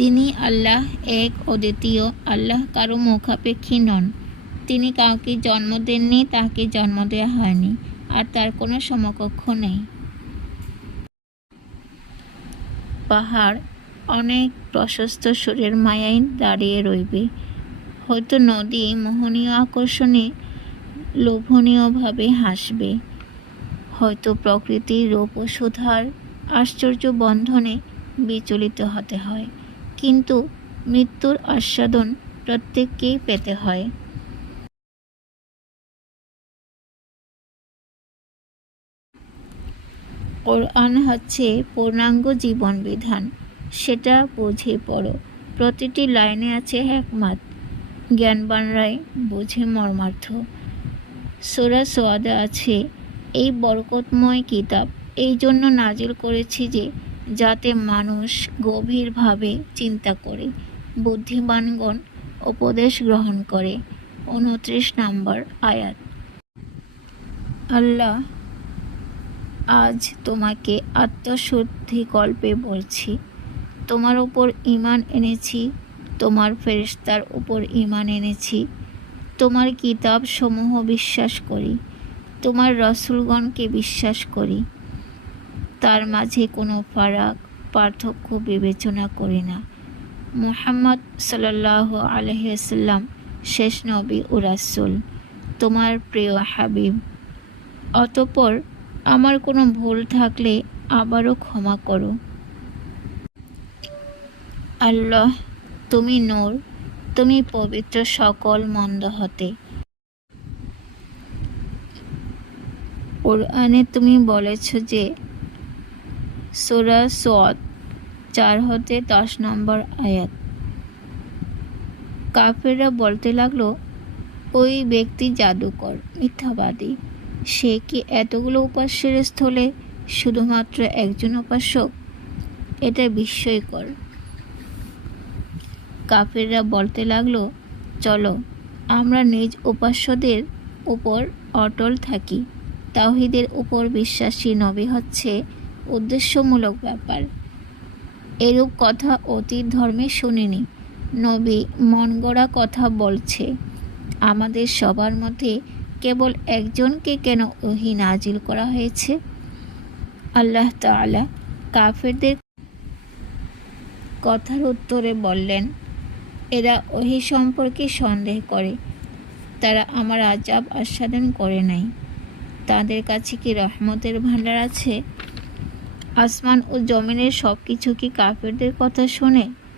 তিনি আল্লাহ এক অদ্বিতীয়, আল্লাহ কারো মুখাপেক্ষী নন। তিনি কাউকে জন্ম দেননি, তাকে জন্ম দেওয়া হয়নি, আর তার কোনো সমকক্ষ নেই। পাহাড় অনেক প্রশস্ত সুরের মায়ায় দাঁড়িয়ে রইবে, হয়তো নদী মোহনীয় আকর্ষণে লোভনীয়ভাবে হাসবে, হয়তো প্রকৃতির রূপ ও সুধার আশ্চর্য বন্ধনে বিচলিত হতে হয়, কিন্তু মৃত্যুর আস্বাদন প্রত্যেককেই পেতে হয়। কোরআন হচ্ছে পূর্ণাঙ্গ জীবন বিধান, সেটা বুঝে পড়ো। প্রতিটি লাইনে আছে হিকমত, জ্ঞানবানরাই বুঝে মর্মার্থ। সূরা সোয়াদে আছে, এই বরকতময় কিতাব এই জন্য নাজিল করেছি যে যাতে মানুষ গভীরভাবে চিন্তা করে, বুদ্ধিমানগণ উপদেশ গ্রহণ করে। 29 নম্বর আয়াত। আল্লাহ, আজ তোমাকে আত্মশুদ্ধিকল্পে বলছি, তোমার উপর ঈমান এনেছি, তোমার ফেরেশতার উপর ঈমান এনেছি, তোমার কিতাব সমূহ বিশ্বাস করি, তোমার রাসূলগণকে বিশ্বাস করি, তার মাঝে কোনো ফারাক পার্থক্য বিবেচনা করি না। মুহাম্মদ সাল্লাল্লাহু আলাইহি ওয়াসাল্লাম শেষ নবী ও রাসূল, তোমার প্রিয় হাবিব। অতঃপর আমার কোনো ভুল থাকলে আবারও ক্ষমা করো। আল্লাহ, তুমি নূর, তুমি পবিত্র সকল মন্দ হতে। কোরআনে তুমি বলেছ যে সূরা সোয়াদ 4-10 নম্বর আয়াত। কাফেররা বলতে লাগলো, ওই ব্যক্তি জাদুকর, মিথ্যাবাদী। সে কি এতগুলো উপাস্যের স্থলে শুধুমাত্র একজন উপাসক? এটা বিস্ময়কর। কাফেররা বলতে লাগলো, চলো আমরা নিজ উপাস্যদের উপর অটল থাকি। তাওহীদের উপর বিশ্বাসী নবী হচ্ছে উদ্দেশ্যমূলক ব্যাপার। এরূপ কথা অতীত ধর্মে শুনিনি। নবী মনগড়া কথা বলছে। আমাদের সবার মধ্যে কেবল একজনকে কেন ওহী নাজিল করা হয়েছে? আল্লাহ তাআলা কাফেরদের কথার উত্তরে বললেন, এরা ওহী সম্পর্কে সন্দেহ করে, তারা আমার আযাব আস্বাদন করে নাই। তাদের কাছে কি রহমতের ভাণ্ডার আছে? আসমান ও জমিনের সব কিছু কি কাফেরদের কথা শোনে?